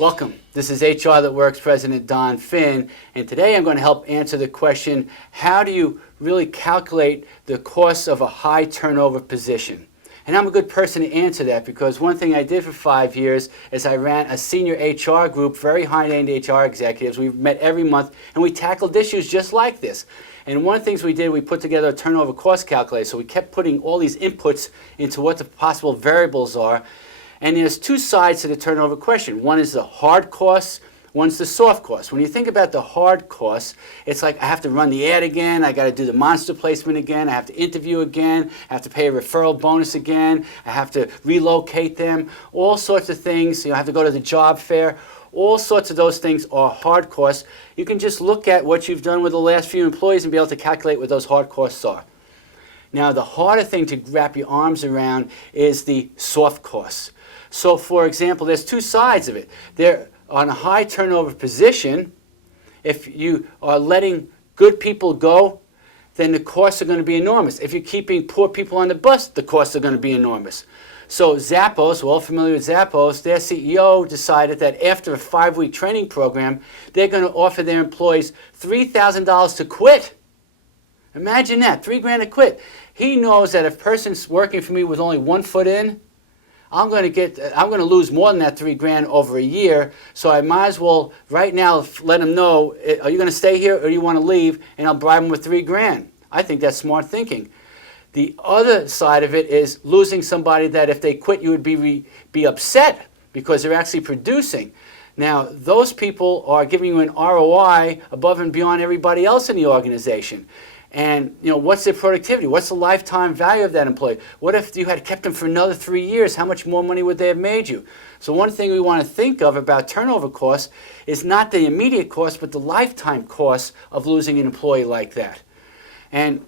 Welcome. This is HR That Works President Don Phin, and today I'm going to help answer the question, how do you really calculate the cost of a high turnover position? And I'm a good person to answer that because one thing I did for 5 years is I ran a senior HR group, very high-end HR executives. We met every month and we tackled issues just like this. And one of the things we did, we put together a turnover cost calculator. So we kept putting all these inputs into what the possible variables are. And there's two sides to the turnover question. One is the hard costs, one's the soft costs. When you think about the hard costs, it's like I have to run the ad again, I got to do the monster placement again, I have to interview again, I have to pay a referral bonus again, I have to relocate them, all sorts of things. I have to go to the job fair. All sorts of those things are hard costs. You can just look at what you've done with the last few employees and be able to calculate what those hard costs are. Now, the harder thing to wrap your arms around is the soft costs. So, for example, there's two sides of it. There, on a high turnover position, if you are letting good people go, then the costs are going to be enormous. If you're keeping poor people on the bus, the costs are going to be enormous. So Zappos, we're all familiar with Zappos, their CEO decided that after a 5-week training program, they're going to offer their employees $3,000 to quit. Imagine that, $3,000 to quit. He knows that if a person's working for me with only 1 foot in, I'm going to lose more than that $3,000 over a year, so I might as well right now let them know, are you going to stay here or do you want to leave, and I'll bribe them with $3,000. I think that's smart thinking. The other side of it is losing somebody that if they quit you would be upset because they're actually producing. Now, those people are giving you an ROI above and beyond everybody else in the organization. And, what's their productivity? What's the lifetime value of that employee? What if you had kept them for another 3 years? How much more money would they have made you? So one thing we want to think of about turnover costs is not the immediate cost, but the lifetime cost of losing an employee like that. And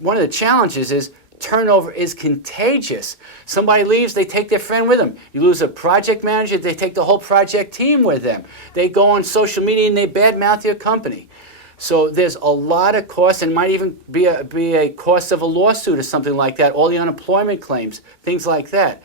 one of the challenges is turnover is contagious. Somebody leaves, they take their friend with them. You lose a project manager, they take the whole project team with them. They go on social media and they badmouth your company. So there's a lot of costs, and might even be a cost of a lawsuit or something like that, all the unemployment claims, things like that.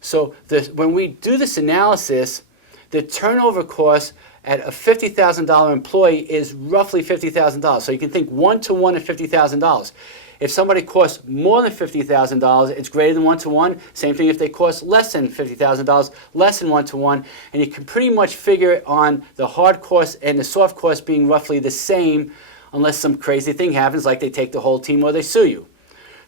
So when we do this analysis, the turnover cost at a $50,000 employee is roughly $50,000. So you can think 1-to-1 at $50,000. If somebody costs more than $50,000, it's greater than 1-to-1. Same thing if they cost less than $50,000, less than 1-to-1. And you can pretty much figure it on the hard costs and the soft costs being roughly the same unless some crazy thing happens like they take the whole team or they sue you.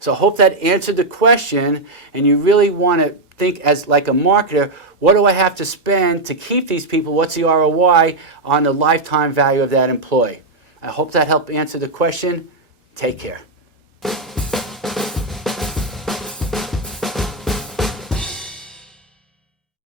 So I hope that answered the question, and you really want to think as like a marketer, what do I have to spend to keep these people? What's the ROI on the lifetime value of that employee? I hope that helped answer the question. Take care.